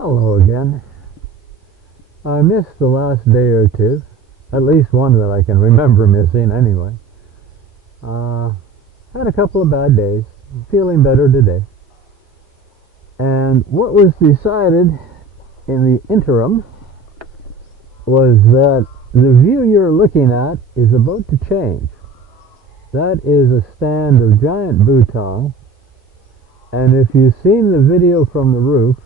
Hello again. I missed the last day or two, at least one that I can remember missing anyway. Uh, Had a couple of bad days, feeling better today. And what was decided in the interim was that the view you're looking at is about to change. That is a stand of giant butong, and if you've seen the video from the roof,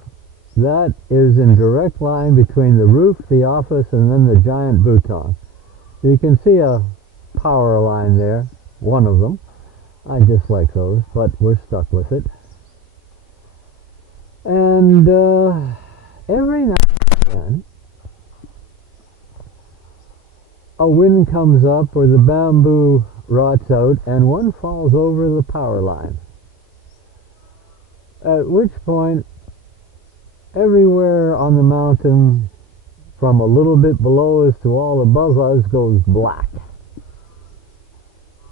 that is in direct line between the roof, the office, and then the giant butong. You can see a power line there, one of them. I just like those, but we're stuck with it. And every now and then, a wind comes up or the bamboo rots out and one falls over the power line. At which point, everywhere on the mountain, from a little bit below us to all above us, goes black.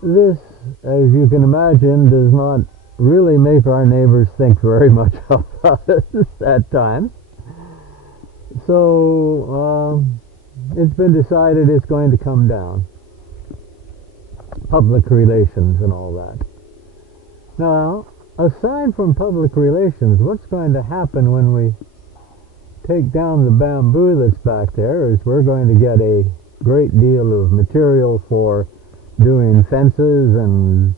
This, as you can imagine, does not really make our neighbors think very much about us at times. So, it's been decided it's going to come down. Public relations and all that. Now, aside from public relations, what's going to happen when we take down the bamboo that's back there is we're going to get a great deal of material for doing fences and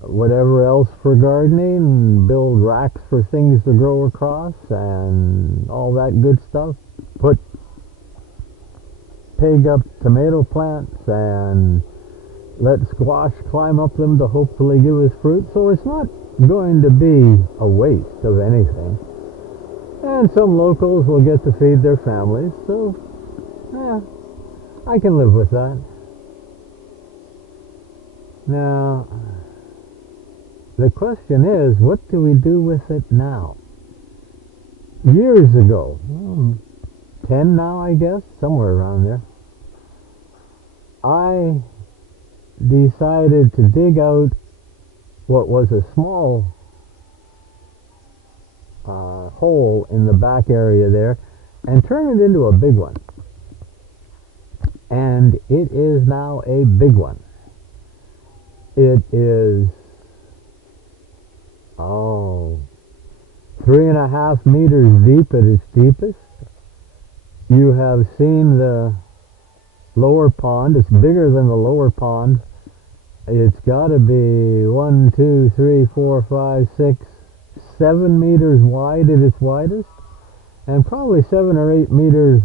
whatever else for gardening, and build racks for things to grow across and all that good stuff. Peg up tomato plants and let squash climb up them to hopefully give us fruit. So it's not going to be a waste of anything. And some locals will get to feed their families. So, I can live with that. Now, the question is, what do we do with it now? Years ago, 10 now I guess, somewhere around there, I decided to dig out what was a small hole in the back area there and turn it into a big one. And it is now a big one. It is 3.5 meters deep at its deepest. You have seen the lower pond. It's bigger than the lower pond. It's got to be 1, 2, 3, 4, 5, 6, 7 meters wide at its widest, and probably 7 or 8 meters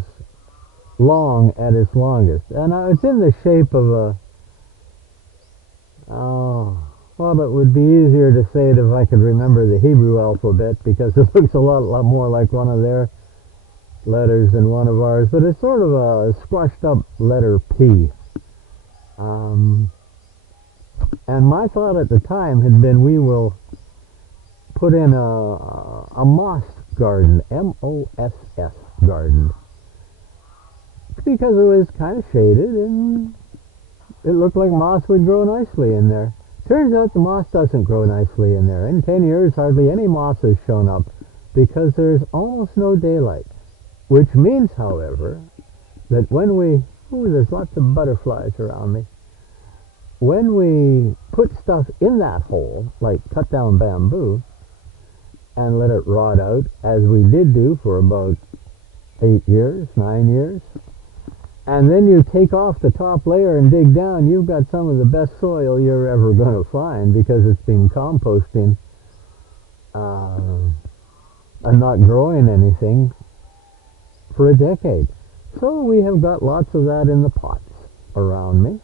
long at its longest. And it's in the shape of well, it would be easier to say it if I could remember the Hebrew alphabet, because it looks a lot more like one of their letters than one of ours, but it's sort of a squashed up letter P. And my thought at the time had been we will put in a moss garden, M-O-S-S garden, because it was kind of shaded and it looked like moss would grow nicely in there. Turns out the moss doesn't grow nicely in there. In 10 years, hardly any moss has shown up because there's almost no daylight. Which means, however, that when there's lots of butterflies around me. When we put stuff in that hole, like cut down bamboo, and let it rot out, as we did do for about 9 years, and then you take off the top layer and dig down, you've got some of the best soil you're ever going to find, because it's been composting and not growing anything for a decade. So we have got lots of that in the pots around me.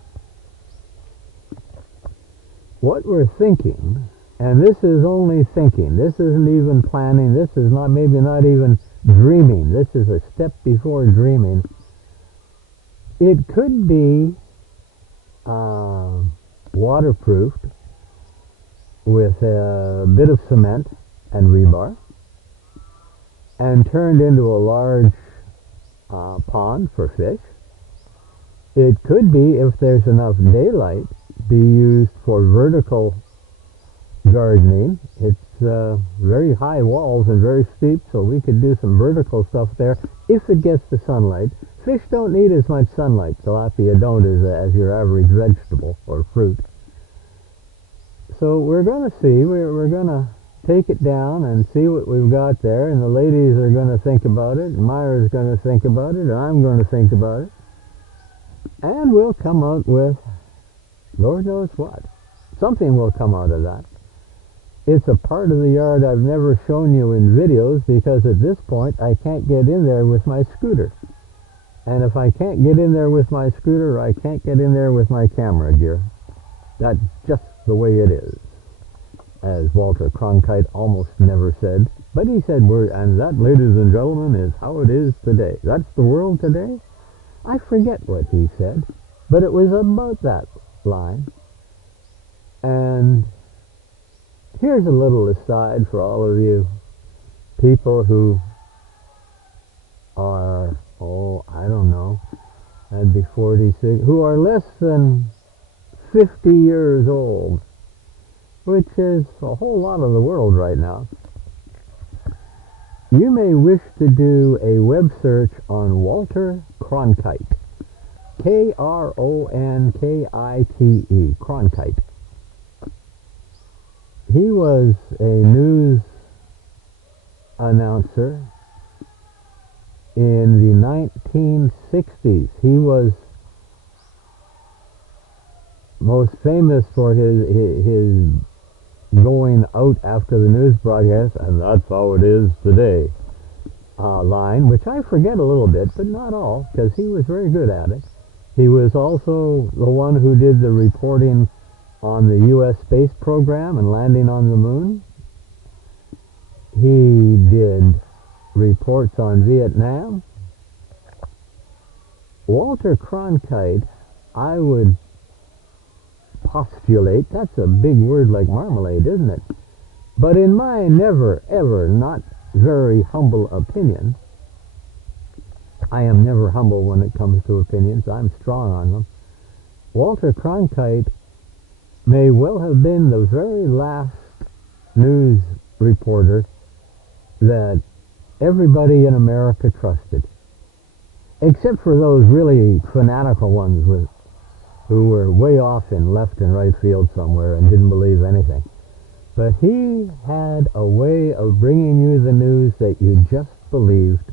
What we're thinking, and this is only thinking, this isn't even planning, this is maybe not even dreaming, this is a step before dreaming. It could be waterproofed with a bit of cement and rebar and turned into a large pond for fish. It could be, if there's enough daylight, be used for vertical gardening. It's very high walls and very steep, so we could do some vertical stuff there if it gets the sunlight. Fish don't need as much sunlight, tilapia don't as your average vegetable or fruit. So we're going to see, we're going to take it down and see what we've got there, and the ladies are going to think about it, and Myra's going to think about it, and I'm going to think about it, and we'll come out with Lord knows what. Something will come out of that. It's a part of the yard I've never shown you in videos because at this point I can't get in there with my scooter. And if I can't get in there with my scooter, I can't get in there with my camera gear. That's just the way it is. As Walter Cronkite almost never said. But he said, and that, ladies and gentlemen, is how it is today. That's the world today? I forget what he said, but it was about that line. And here's a little aside for all of you people who are, I don't know, that'd be 46, who are less than 50 years old, which is a whole lot of the world right now. You may wish to do a web search on Walter Cronkite. Kronkite. Cronkite. He was a news announcer in the 1960s. He was most famous for his going out after the news broadcast, and that's how it is today, line, which I forget a little bit, but not all, because he was very good at it. He was also the one who did the reporting on the U.S. space program and landing on the moon. He did reports on Vietnam. Walter Cronkite, I would postulate, that's a big word like marmalade, isn't it? But in my never, ever, not very humble opinion, I am never humble when it comes to opinions, I'm strong on them, Walter Cronkite may well have been the very last news reporter that everybody in America trusted. Except for those really fanatical ones who were way off in left and right field somewhere and didn't believe anything. But he had a way of bringing you the news that you just believed.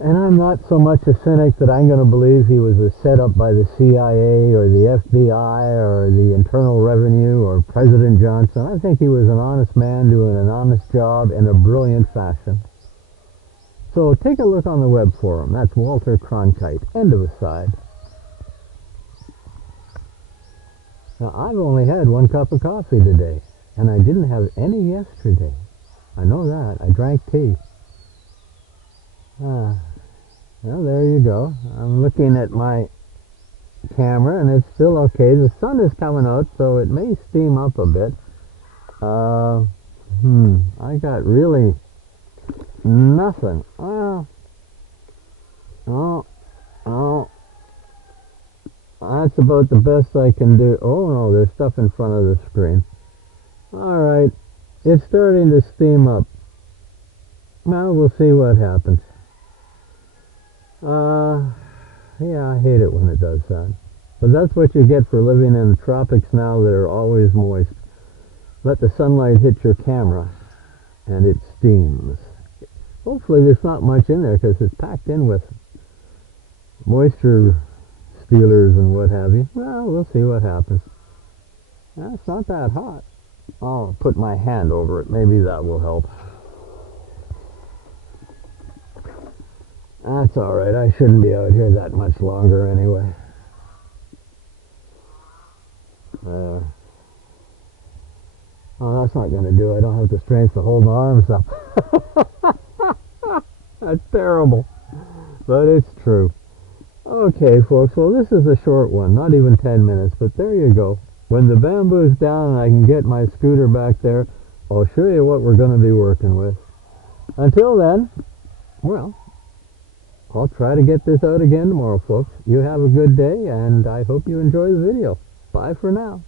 And I'm not so much a cynic that I'm going to believe he was set up by the CIA or the FBI or the Internal Revenue or President Johnson. I think he was an honest man doing an honest job in a brilliant fashion. So take a look on the web for him. That's Walter Cronkite. End of aside. Now, I've only had 1 cup of coffee today, and I didn't have any yesterday. I know that. I drank tea. Well, there you go. I'm looking at my camera, and it's still okay. The sun is coming out, so it may steam up a bit. I got really nothing. That's about the best I can do. Oh no, there's stuff in front of the screen. Alright, it's starting to steam up. Well, we'll see what happens. Yeah, I hate it when it does that. But that's what you get for living in the tropics now that are always moist. Let the sunlight hit your camera, and it steams. Hopefully there's not much in there because it's packed in with moisture stealers and what have you. Well, we'll see what happens. It's not that hot. I'll put my hand over it. Maybe that will help. That's alright. I shouldn't be out here that much longer anyway. Oh, that's not going to do it. I don't have the strength to hold my arms up. That's terrible. But it's true. Okay, folks. Well, this is a short one. Not even 10 minutes. But there you go. When the bamboo's down and I can get my scooter back there, I'll show you what we're going to be working with. Until then, well, I'll try to get this out again tomorrow, folks. You have a good day, and I hope you enjoy the video. Bye for now.